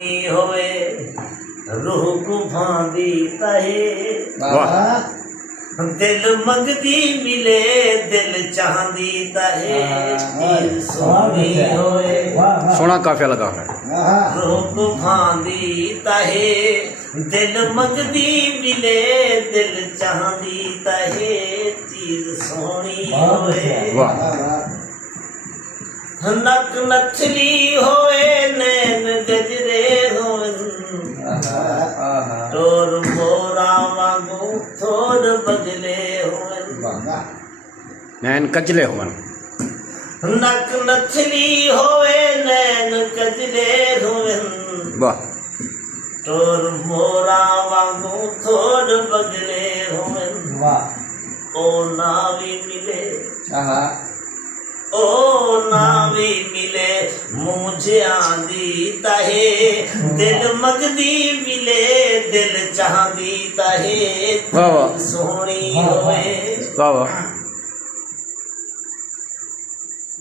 होए रूह कुफांदी तहे दिल मंगदी मिले दिल चाहदी तहे दिल सोनी होए सोना काफिया लगा है रूह कुफांदी तहे दिल मंगदी मिले दिल चाहदी तहे चीज सोनी होए नक नथली होए नैन गजरे होए तोर मोरा वांगू थोड़ बदले होए नैन कचले होवन नक नथली होए नैन गजरे होए वाह तोर मोरा वांगू थोड़ बदले होए ओ नावी मिले ओ नावी मिले मुझे आंदी तहे दिल मंगदी मिले दिल चाहदी तहे वाह सोहनी होए वाह वाह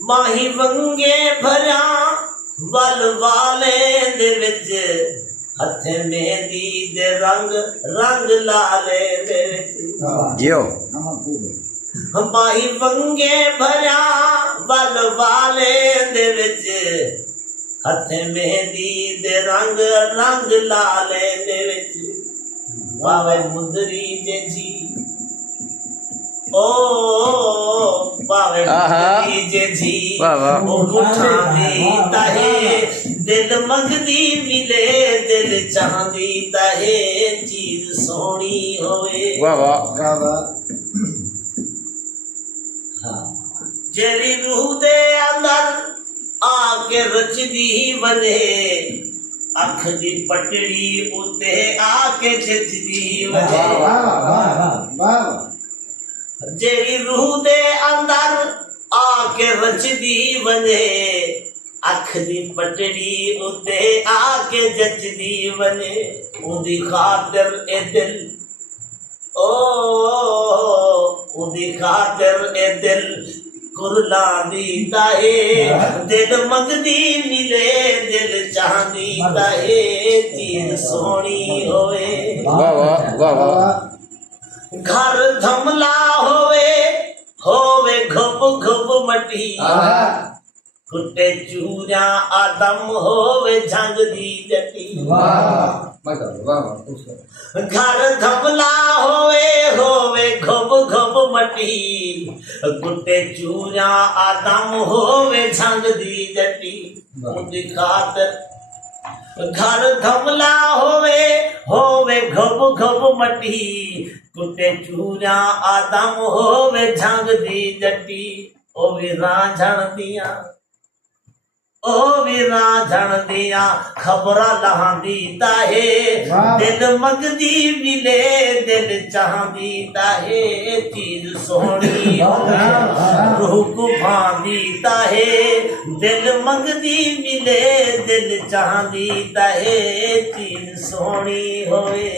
माही वंगे भरा वल वाले दे विच हथे मेहंदी दे रंग रंग लाले दे विच जियो माही वंगे भरा वल वाले दे विच हथे मेहंदी दे रंग रंग लाले दे विच वावे मुंदरी जे जी ओ वावे मुंदरी जे जी ओ गुठांदी तहे दिल मंगदी मिले दिल चाहदी तहे चीज सोहनी होए वाह वाह जेरी रूह दे अंदर आके रचदी वने अख दी पटड़ी उते आके जचदी वने जेरी रूह दे अंदर आके रचदी वने अख दी पटड़ी उते आके जचदी वने उदी खातिर ए दिल ओ उदी खातिर ए दिल कुरला दी ताहे दिल मंगदी मिले दिल चाहदी ताहे चीज सोहनी होए वाह वाह वाह वाह घर धमला होवे घुप घुप मटी कुटे चूरा आदम होवे झंग दी जटी घर धमला होवे घुप घुप मटी कुटे चूरा आदम होवे झंग दी जटी उनकी खातिर घर धमला होवे घुप घुप मटी कुटे चूरा आदम होवे झंग दी जटी ओ भी रांझण दिया ओ वीरा झण दिया खबरा लहांदी ताहे दिल मंगदी मिले दिल चाहदी ताहे चीज सोहनी होए रूह कुफांदी ताहे दिल मंगदी मिले दिल चाहदी ताहे चीज सोहनी होए।